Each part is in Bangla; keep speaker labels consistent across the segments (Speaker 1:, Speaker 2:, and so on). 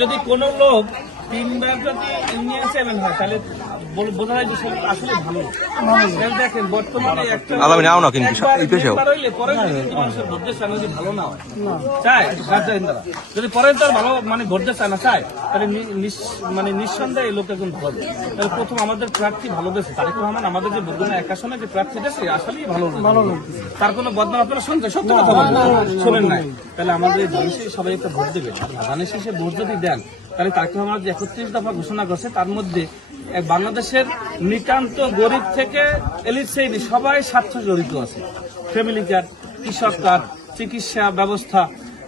Speaker 1: যদি কোনো লোক তিনবার যদি ইউনিয়ন চেয়ারম্যান হয় তাহলে বোঝা যায় যে সে আসলে ভালো। দেখেন বর্তমানে একটা
Speaker 2: আলামিন, আও না কিন্তু, এই পেশাও।
Speaker 1: তিনবার হইলে পরের দিন কিন্তু মানুষের ভোট চায় যদি ভালো না হয়। চায় রাজধানী যদি পরের তার ভালো মানে চায় না চায় তাহলে মানে নিঃসন্দেহে এই লোক একজন ভালো তাহলে প্রথম আমাদের প্রার্থী ভালো দেশে। তারেক রহমান আমাদের যে বর্ধমান এক আসনে যে প্রার্থী দেশে আসলেই ভালো ভালো তার কোনো বদনাম আপনারা শুনছেন? সত্য কথা বলেন শোনেন নাই। তাহলে আমাদের মানুষের সবাই একটা ভোট দেবে। আর ধানের শেষে ভোট যদি দেন তাহলে তারেক রহমান যে একত্রিশ দফা ঘোষণা করছে তার মধ্যে এক বাংলাদেশের নিতান্ত গরিব থেকে এলিট শ্রেণি সবাই স্বার্থ জড়িত আছে। ফ্যামিলি কার্ড কৃষক কার্ড চিকিৎসা ব্যবস্থা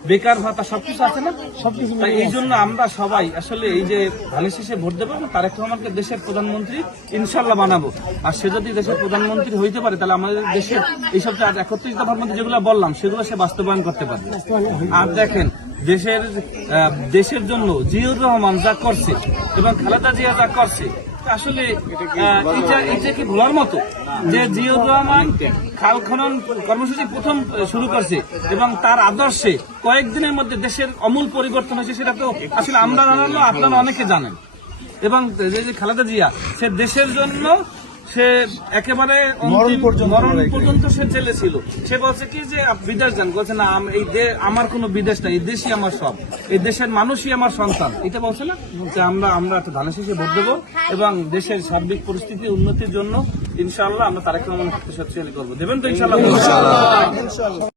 Speaker 1: বেকার ভাতা সবকিছু আছে না? সবকিছু এই জন্য আমরা সবাই আসলে এই যে ধানের শেষে ভোট দেবো এবং তারেক রহমানকে দেশের প্রধানমন্ত্রী ইনশাল্লাহ বানাবো। আর সে যদি দেশের প্রধানমন্ত্রী হইতে পারে তাহলে আমাদের দেশের এইসব যে একত্রিশ দফার মধ্যে যেগুলো বললাম সেগুলো সে বাস্তবায়ন করতে পারবে। আর দেখেন দেশের দেশের জন্য জিয়ুর রহমান যা করছে এবং খালেদা জিয়া যা করছে আসলে এটা এটা কি ভোলার মতো? যে জিয়ুর রহমান খাল খনন কর্মসূচি প্রথম শুরু করছে এবং তার আদর্শে কয়েকদিনের মধ্যে দেশের অমূল পরিবর্তন হয়েছে, সেটা তো আসলে আমরা জানালো, আপনারা অনেকে জানেন। এবং যে খালেদা জিয়া, সে দেশের জন্য সে একেবারে মরণ পর্যন্ত সে জেলে ছিল। সে বলছে কি যে বিদেশ যান। বলছে না এই আমার কোনো বিদেশ নাই এই দেশই আমার সব। এই দেশের মানুষই আমার সন্তান। এটা বলছে না? যে আমরা আমরা একটা ধানের শেষে ভোট দেবো এবং দেশের সার্বিক পরিস্থিতি উন্নতির জন্য ইনশাল্লাহ আমরা তারেক রহমান শক্তিশালী করব। দেবেন তো ইনশাআল্লাহ।